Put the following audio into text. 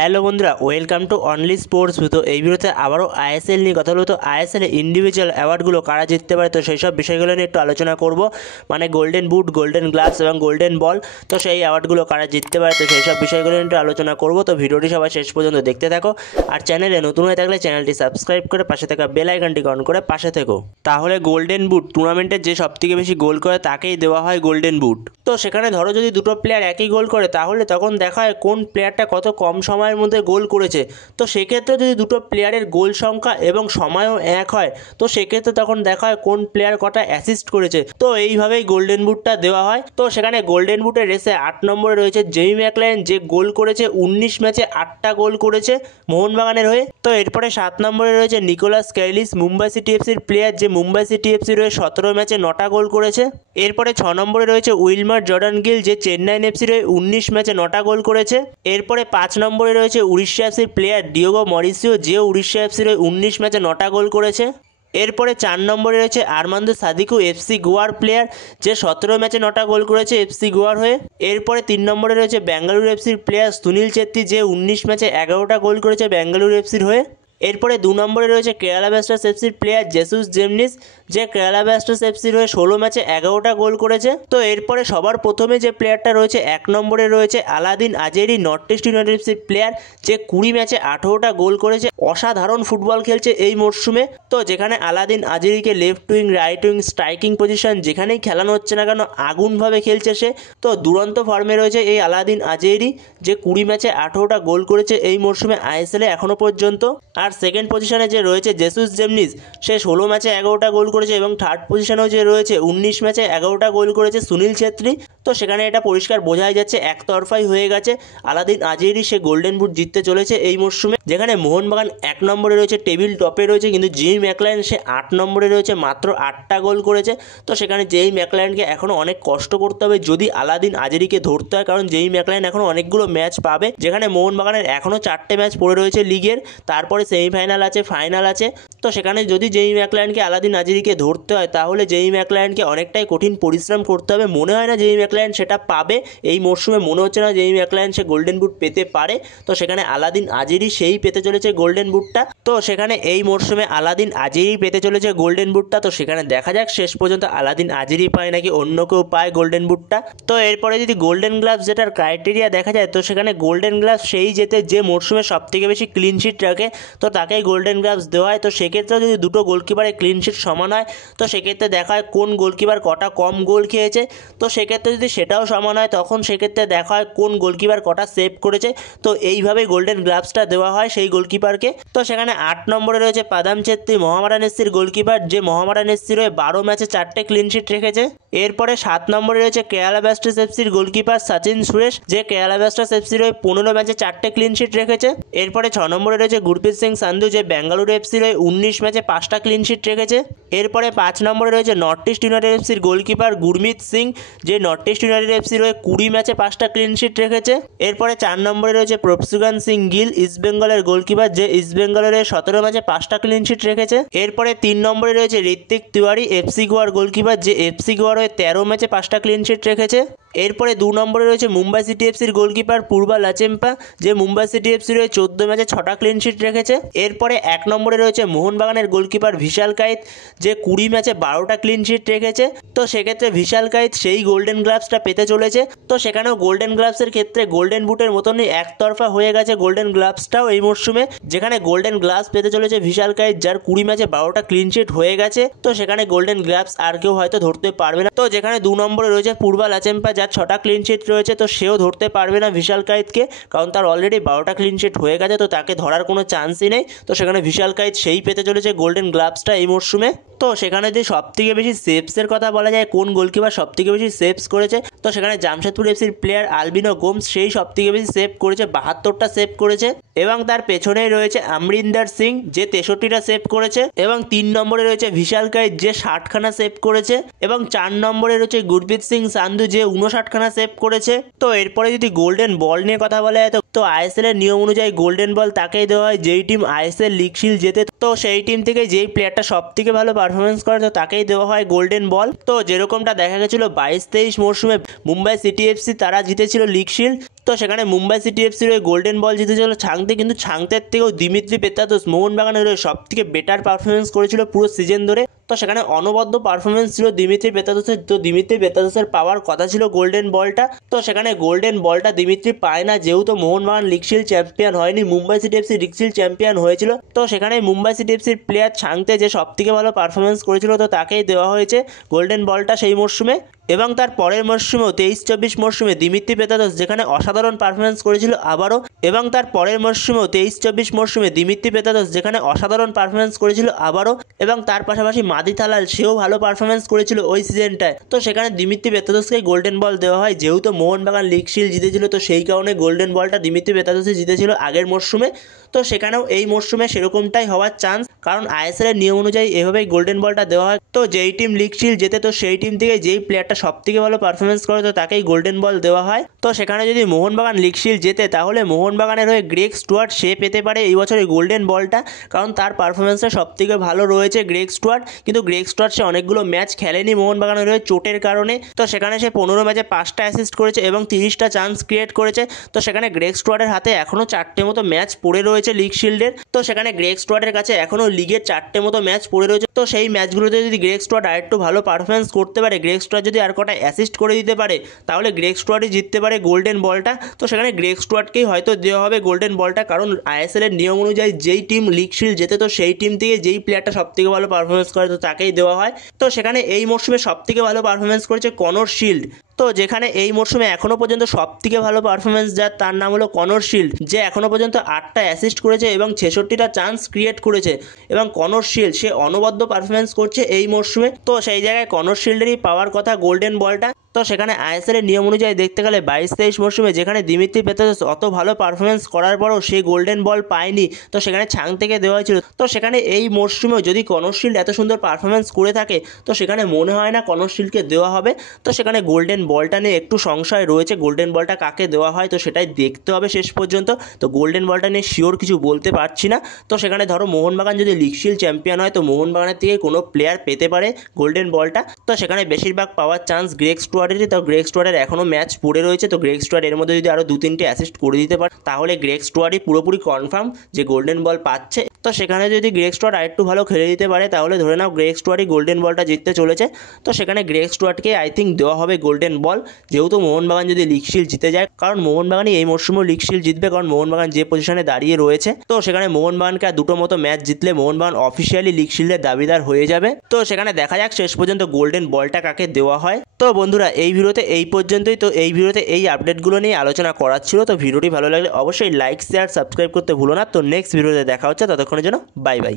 Hello বন্ধুরা, welcome to only sports. তো এই ভিডিওতে আবারও আইএসএল নিয়ে কথা বলবো। তো আইএসএল ইন্ডিভিজুয়াল অ্যাওয়ার্ডগুলো কারা জিততে পারে, তো সেই সব বিষয়গুলো নিয়ে একটু আলোচনা করব। মানে গোল্ডেন বুট, গোল্ডেন গ্লাভস এবং গোল্ডেন বল, তো সেই অ্যাওয়ার্ডগুলো কারা জিততে পারে, তো সেই সব বিষয়গুলো নিয়ে একটু আলোচনা করব। তো ভিডিওটি সবাই শেষ পর্যন্ত দেখতে থাকো। আর চ্যানেলে নতুন হয়ে থাকলে চ্যানেলটি সাবস্ক্রাইব করে পাশে থাকা বেল আইকনটি অন করে পাশে থেকো। তাহলে গোল্ডেন বুট টুর্নামেন্টের যে সবথেকে বেশি গোল করে তাকেই দেওয়া হয় গোল্ডেন বুট। তো সেখানে ধরো যদি দুটো প্লেয়ার একই গোল করে, তাহলে তখন দেখা হয় কোন প্লেয়ারটা কত কম সময়ের মধ্যে গোল করেছে। তো সেক্ষেত্রে যদি দুটো প্লেয়ারের গোল সংখ্যা এবং সময়ও এক হয়, তো সেক্ষেত্রে তখন দেখা হয় কোন প্লেয়ার কটা অ্যাসিস্ট করেছে। তো এইভাবেই গোল্ডেন বুটটা দেওয়া হয়। তো সেখানে গোল্ডেন বুটের রেসে 8 নম্বরে রয়েছে জেমি ম্যাকলারেন, যে গোল করেছে 19 ম্যাচে 8টা গোল করেছে মোহনবাগানের হয়ে। তো এরপরে 7 নম্বরে রয়েছে নিকোলাস ক্যালিস, মুম্বাই সিটি এফসির প্লেয়ার, যে মুম্বাই সিটি এফসির হয়ে 17 ম্যাচে 9টা গোল করেছে। এরপরে 6 নম্বরে রয়েছে উইলমার জর্ডান গিল, যে চেন্নাইন এফসির হয়ে 19 ম্যাচে 9টা গোল করেছে। এরপরে 5 নম্বরে রয়েছে উড়িষ্যা এফসির প্লেয়ার ডিয়েগো মরিসিও, যে উড়িষ্যা এফসির হয়ে 19 ম্যাচে 9টা গোল করেছে। এরপরে 4 নম্বরে রয়েছে আরমান্দো সাদিকু, এফসি গোয়ার প্লেয়ার, যে 17 ম্যাচে 9টা গোল করেছে এফসি গোয়ার হয়ে। এরপরে 3 নম্বরে রয়েছে বেঙ্গালুরু এফসির প্লেয়ার সুনীল ছেত্রী, যে 19 ম্যাচে 11টা গোল করেছে বেঙ্গালুরু এফসির হয়ে। এরপরে 2 নম্বরে রয়েছে কেরালা ব্লাস্টার্স এফসির প্লেয়ার জেসুস জেমনিস, যে কেরালা ব্লাস্টার্স এফসির হয়ে 16 ম্যাচে 11টা গোল করেছে। তো এরপরে সবার প্রথমে যে প্লেয়ারটা রয়েছে 1 নম্বরে রয়েছে Alaaeddine Ajaraie, north east united এফসির প্লেয়ার, যে 20 ম্যাচে 18টা গোল করেছে। অসাধারণ ফুটবল খেলছে এই মরশুমে। তো যেখানে আলাদিন আজেরিকে left wing, right wing, striking position যেখানেই খেলানো হচ্ছে না কেন আগুনভাবে খেলছে সে। তো দুরন্ত ফর্মে রয়েছে এই আলাদিন আজেরি, যে 20 ম্যাচে 18টা গোল করেছে এই মরশুমে আইএসএলে এখনও পর্যন্ত। আর সেকেন্ড পজিশনে যে রয়েছে জেসুস জেমনিস, সে 16 ম্যাচে 11টা গোল করেছে। এবং থার্ড পজিশনেও যে রয়েছে 19 ম্যাচে 11টা গোল করেছে সুনীল ছেত্রী। তো সেখানে এটা পরিষ্কার বোঝাই যাচ্ছে একতরফাই হয়ে গেছে, আলাদিন আজেরি সে গোল্ডেন বুট জিততে চলেছে এই মরশুমে। যেখানে মোহনবাগান 1 নম্বরে রয়েছে, টেবিল টপে রয়েছে, কিন্তু জেমি ম্যাকলারেন সে 8 নম্বরে রয়েছে, মাত্র 8টা গোল করেছে। তো সেখানে জেমি ম্যাকলারেনকে এখনও অনেক কষ্ট করতে হবে যদি আলাদিন আজেরিকে ধরতে হয়, কারণ জেমি ম্যাকলারেন এখনও অনেকগুলো ম্যাচ পাবে। যেখানে মোহনবাগানের এখনও 4টে ম্যাচ পড়ে রয়েছে লিগের, তারপরে সেমিফাইনাল আছে, ফাইনাল আছে। তো সেখানে যদি জেমি ম্যাকলারেনকে আলাদিন আজেরিকে ধরতে হয়, তাহলে জেমি ম্যাকলারেনকে অনেকটাই কঠিন পরিশ্রম করতে হবে। মনে হয় না জেমি ম্যাকলারেন সেটা পাবে এই মরশুমে, মনে হচ্ছে না জেমি ম্যাকলারেন সে গোল্ডেন বুট পেতে পারে। তো সেখানে আলাদিন আজেরি সেই পেতে চলেছে গোল্ডেন বুটটা। তো সেখানে এই মরশুমে আলাদিন আজেরি পেতে চলেছে গোল্ডেন বুটটা। তো সেখানে দেখা যাক শেষ পর্যন্ত আলাদিন আজেরি পায় নাকি অন্য কেউ পায় গোল্ডেন বুটটা। তো এরপরে যদি গোল্ডেন গ্লাভস যেটার ক্রাইটেরিয়া দেখা যায়, তো সেখানে গোল্ডেন গ্লাভস সেই জেতে যে মরশুমে সবথেকে বেশি ক্লিন শিট রাখে, তো তাকেই গোল্ডেন গ্লাভস দেওয়া হয়। তো সেক্ষেত্রে যদি দুটো গোলকিপারের ক্লিন শিট সমান হয়, তো সেক্ষেত্রে দেখা হয় কোন গোলকিপার কটা কম গোল খেয়েছে। তো সেক্ষেত্রে যদি সেটাও সমান হয়, তখন সেক্ষেত্রে দেখা হয় কোন গোলকিপার কটা সেভ করেছে। তো এইভাবেই গোল্ডেন গ্লাভসটা দেওয়া হয় সেই গোলকিপারকে। তো সেখানে 8 নম্বরে রয়েছে পাদাম ছেত্রী, মোহামেডান এফসির গোলকিপার, যে মোহামেডান এফসির হয়ে 12 ম্যাচে 4টে ক্লিন শিট রেখেছে। এরপরে 7 নম্বরে রয়েছে কেরালা ব্লাস্টার্স এফসির গোলকিপার সচিন সুরেশ, যে কেরালা ব্লাস্টার্স এফসির হয়ে 15 ম্যাচে 4টে ক্লিন শিট রেখেছে। এরপরে 6 নম্বরে রয়েছে গুরপ্রীত সিং সান্ধু, যে বেঙ্গালুরু এফসির হয়ে 19 ম্যাচে 5টা ক্লিন শিট রেখেছে। এরপরে 5 নম্বরে রয়েছে নর্থ ইস্ট ইউনাইটেড এফসির গোলকিপার গুরমিত সিং, যে নর্থ ইস্ট ইউনাইটেড এফসির হয়ে 20 ম্যাচে 5টা ক্লিন শিট রেখেছে। এরপরে 4 নম্বরে রয়েছে প্রভসুগান সিং গিল, ইস্ট বেঙ্গলের গোলকিপার, যে ইস্ট বেঙ্গলের হয়ে 17 ম্যাচে 5টা ক্লিন শিট রেখেছে। এরপরে 3 নম্বরে রয়েছে ঋত্বিক তিওয়ারি, এফসি গোয়ার গোলকিপার, যে এফসি গোয়ার হয়ে 13 ম্যাচে 5টা ক্লিন শিট রেখেছে। এরপরে 2 নম্বরে রয়েছে মুম্বাই সিটি এফসির গোলকিপার পূর্বা লাচেম্পা, যে মুম্বাই সিটি এফসির হয়ে 14 ম্যাচে 6টা ক্লিন শিট রেখেছে। এরপরে 1 নম্বরে রয়েছে মোহনবাগানের গোলকিপার ভিশাল কাইত, যে 20 ম্যাচে 12টা ক্লিন শিট রেখেছে। তো সেক্ষেত্রে ভিশাল কাইত সেই গোল্ডেন গ্লাভসটা পেতে চলেছে। তো সেখানেও গোল্ডেন গ্লাভসের ক্ষেত্রে গোল্ডেন বুটের মতনই একতরফা হয়ে গেছে গোল্ডেন গ্লাভসটাও এই মরশুমে। যেখানে গোল্ডেন গ্লাভস পেতে চলেছে ভিশাল কাইত, যার 20 ম্যাচে 12টা ক্লিন শিট হয়ে গেছে। তো সেখানে গোল্ডেন গ্লাভস আর কেউ হয়তো ধরতে পারবে না। তো যেখানে 2 নম্বরে রয়েছে পূর্বা লাচেম্পা, যার 6টা ক্লিন শিট রয়েছে, তো সেও ধরতে পারবে না ভিশাল কাইতকে, কারণ তার অলরেডি 12টা ক্লিন শিট হয়ে গেছে। তো তাকে ধরার কোনো চান্সই নেই। তো সেখানে ভিশাল কাইত সেই পেতে চলেছে গোল্ডেন গ্লাভসটা এই মরশুমে। তো সেখানে যদি সবথেকে বেশি সেভসের কথা বলা যায়, কোন গোলকিপার সবথেকে বেশি সেভস করেছে, তো সেখানে জামশেদপুর এফসির প্লেয়ার আলবিনো গোমস সেই সবথেকে বেশি সেভ করেছে, 72টা সেভ করেছে। এবং তার পেছনেই রয়েছে আমরিন্দর সিং, যে 63টা সেভ করেছে। এবং 3 নম্বরে রয়েছে ভিশাল কাইত, যে 60খানা সেভ করেছে। এবং 4 নম্বরে রয়েছে গুরপ্রীত সিং সান্ধু, যে 59খানা সেভ করেছে। তো এরপরে যদি গোল্ডেন বল নিয়ে কথা বলা যায়, তো আইএসএল এর নিয়ম অনুযায়ী গোল্ডেন বল তাকেই দেওয়া হয় যেই টিম আইএসএল লিগ শিল্ড জেতে। তো সেই টিম থেকে যেই প্লেয়ারটা সব থেকে ভালো পারফরমেন্স করে তো তাকেই দেওয়া হয় গোল্ডেন বল। তো যেরকমটা দেখা গেছিলো 22-23 মরশুমে মুম্বাই সিটি এফসি তারা জিতেছিল লিগ শিল্ড। তো সেখানে মুম্বাই সিটি এফসির ওই গোল্ডেন বল জিতেছিল ছাংতে, কিন্তু ছাংতের থেকেও দিমিত্রি পেত্রাতোস মোহনবাগানের হয়ে সব থেকে বেটার পারফরমেন্স করেছিল পুরো সিজন ধরে। তো সেখানে অনবদ্য পারফরমেন্স ছিল দিমিত্রি পেত্রাতোসের। তো দিমিত্রি পেত্রাতোসের পাওয়ার কথা ছিল গোল্ডেন বলটা, তো সেখানে গোল্ডেন বলটা দিমিত্রি পায় না, যেহেতু মোহনবাগান লিগ শিল্ড চ্যাম্পিয়ন হয়নি, Mumbai city FC league shield champion হয়েছিল। তো সেখানে মুম্বাই সিটি এফসির প্লেয়ার ছাংতে যে সব থেকে ভালো পারফরমেন্স করেছিল তো তাকেই দেওয়া হয়েছে গোল্ডেন বলটা সেই মরশুমে। এবং তার পরের মরশুমেও 23-24 মরশুমে দিমিত্রি পেত্রাতোস যেখানে অসাধারণ পারফরমেন্স করেছিল আবারও, এবং তার পরের মরশুমেও 23-24 মরশুমে দিমিত্রি পেত্রাতোস যেখানে অসাধারণ পারফরমেন্স করেছিল আবারও, এবং তার পাশাপাশি মাদি থালাল সেও ভালো পারফরমেন্স করেছিল ওই সিজনটায়। তো সেখানে দিমিত্রি পেত্রাতোসকে গোল্ডেন বল দেওয়া হয়, যেহেতু মোহনবাগান লিগ শিল্ড জিতেছিল তো সেই কারণে গোল্ডেন বলটা দিমিত্রি পেত্রাতোসই জিতেছিল আগের মরশুমে। তো সেখানেও এই মরশুমে সেরকমটাই হওয়ার চান্স, কারণ আইএসএলের নিয়ম অনুযায়ী এভাবেই গোল্ডেন বলটা দেওয়া হয়। তো যেই টিম লিগ শিল্ড জেতে তো সেই টিম থেকে যেই প্লেয়ারটা সব থেকে ভালো পারফরমেন্স করে তো তাকেই গোল্ডেন বল দেওয়া হয়। তো সেখানে যদি মোহনবাগান লিগ শিল্ড জেতে তাহলে মোহনবাগানের হয়ে গ্রেগ স্টুয়ার্ট সে পেতে পারে এই বছর এই গোল্ডেন বলটা, কারণ তার পারফরমেন্সটা সব থেকে ভালো রয়েছে গ্রেগ স্টুয়ার্ট। কিন্তু গ্রেগ স্টুয়ার্ট সে অনেকগুলো ম্যাচ খেলেনি মোহনবাগানের হয়ে চোটের কারণে। তো সেখানে সে 15 ম্যাচে 5টা অ্যাসিস্ট করেছে এবং 30টা চান্স ক্রিয়েট করেছে। তো সেখানে গ্রেগ স্টুয়ার্টের হাতে এখনও 4টে মতো ম্যাচ পড়ে রয়েছে লিগ শিল্ডের। তো সেখানে গ্রেগ স্টুয়ার্টের কাছে এখনও লিগের 4টে মতো ম্যাচ পড়ে রয়েছে। তো সেই ম্যাচগুলোতে যদি গ্রেগ স্টুয়ার্ট আরেকটু ভালো পারফরমেন্স করতে পারে, গ্রেগ স্টুয়ার্ট যদি আর কটা অ্যাসিস্ট করে দিতে পারে, তাহলে গ্রেগ স্টুয়ার্টই জিততে পারে গোল্ডেন বলটা। তো সেখানে গ্রেগ স্টুয়ার্টকেই হয়তো দেওয়া হবে গোল্ডেন বলটা, কারণ আইএসএল এর নিয়ম অনুযায়ী যেই টিম লিগ শিল্ড জেতে তো সেই টিম থেকে যেই প্লেয়ারটা সব থেকে ভালো পারফরমেন্স করে তো তাকেই দেওয়া হয়। তো সেখানে এই মরশুমে সব থেকে ভালো পারফরমেন্স করেছে কনর শিল্ড। তো যেখানে এই মরশুমে এখনও পর্যন্ত সব থেকে ভালো পারফরমেন্স যার তার নাম হলো কনর শিল্ড, যে এখনও পর্যন্ত 8টা অ্যাসিস্ট করেছে এবং 66টা চান্স ক্রিয়েট করেছে। এবং কনর শিল্ড সে অনবদ্য পারফরমেন্স করছে এই মরশুমে। তো সেই জায়গায় কনর শিল্ডেরই পাওয়ার কথা গোল্ডেন বলটা। তো সেখানে আইএসএল এর নিয়ম অনুযায়ী দেখতে গেলে 22-23 মরশুমে যেখানে দিমিত্রি পেত্রাতোস অত ভালো পারফরমেন্স করার পরও সে গোল্ডেন বল পায়নি, তো সেখানে ছাং থেকে দেওয়া হয়েছিল। তো সেখানে এই মরশুমেও যদি কনর শিল্ড এত সুন্দর পারফরমেন্স করে থাকে তো সেখানে মনে হয় না কনর শিল্ডকে দেওয়া হবে। তো সেখানে গোল্ডেন বলটা নিয়ে একটু সংশয় রয়েছে, গোল্ডেন বলটা কাকে দেওয়া হয় তো সেটাই দেখতে হবে শেষ পর্যন্ত। তো গোল্ডেন বলটা নিয়ে শিওর কিছু বলতে পারছি না। তো সেখানে ধরো মোহনবাগান যদি লিগ শিল্ড চ্যাম্পিয়ন হয় তো মোহনবাগানের থেকে কোনো প্লেয়ার পেতে পারে গোল্ডেন বলটা। তো সেখানে বেশিরভাগ পাওয়ার চান্স গ্রেগ স্টুয়ার্টেরই। তো গ্রেগ স্টুয়ার্টের এখনও ম্যাচ পড়ে রয়েছে, তো গ্রেগ স্টুয়ার্ট এর মধ্যে যদি আরও 2-3টে অ্যাসিস্ট করে দিতে পারে তাহলে গ্রেগ স্টুয়ার্টই পুরোপুরি কনফার্ম যে গোল্ডেন বল পাচ্ছে। তো সেখানে যদি গ্রেগ স্টুয়ার্ট আরেকটু ভালো খেলে দিতে পারে তাহলে ধরে নাও গ্রেগ স্টুয়ার্টই গোল্ডেন বলটা জিততে চলেছে। তো সেখানে গ্রেগ স্টুয়ার্টকে আই থিঙ্ক দেওয়া হবে গোল্ডেন বল, যেহেতু মোহনবাগান যদি লিগ শিল্ড জিতে যায়, কারণ মোহনবাগানই এই মরশুমেও লিগ শিল্ড জিতবে, কারণ মোহনবাগান যে পজিশনে দাঁড়িয়ে রয়েছে। তো সেখানে মোহনবাগানকে আর 2টো মতো ম্যাচ জিতলে মোহনবাগান অফিসিয়ালি লিগ শিল্ডের দাবিদার হয়ে যাবে। তো সেখানে দেখা যাক শেষ পর্যন্ত গোল্ডেন বলটা কাকে দেওয়া হয়। তো বন্ধুরা এই ভিডিওতে এই পর্যন্তই। তো এই ভিডিওতে এই আপডেটগুলো নিয়ে আলোচনা করার ছিল। তো ভিডিওটি ভালো লাগলে অবশ্যই লাইক শেয়ার সাবস্ক্রাইব করতে ভুলো না। তো নেক্সট ভিডিওতে দেখা হচ্ছে, ততক্ষণের জন্য বাই বাই।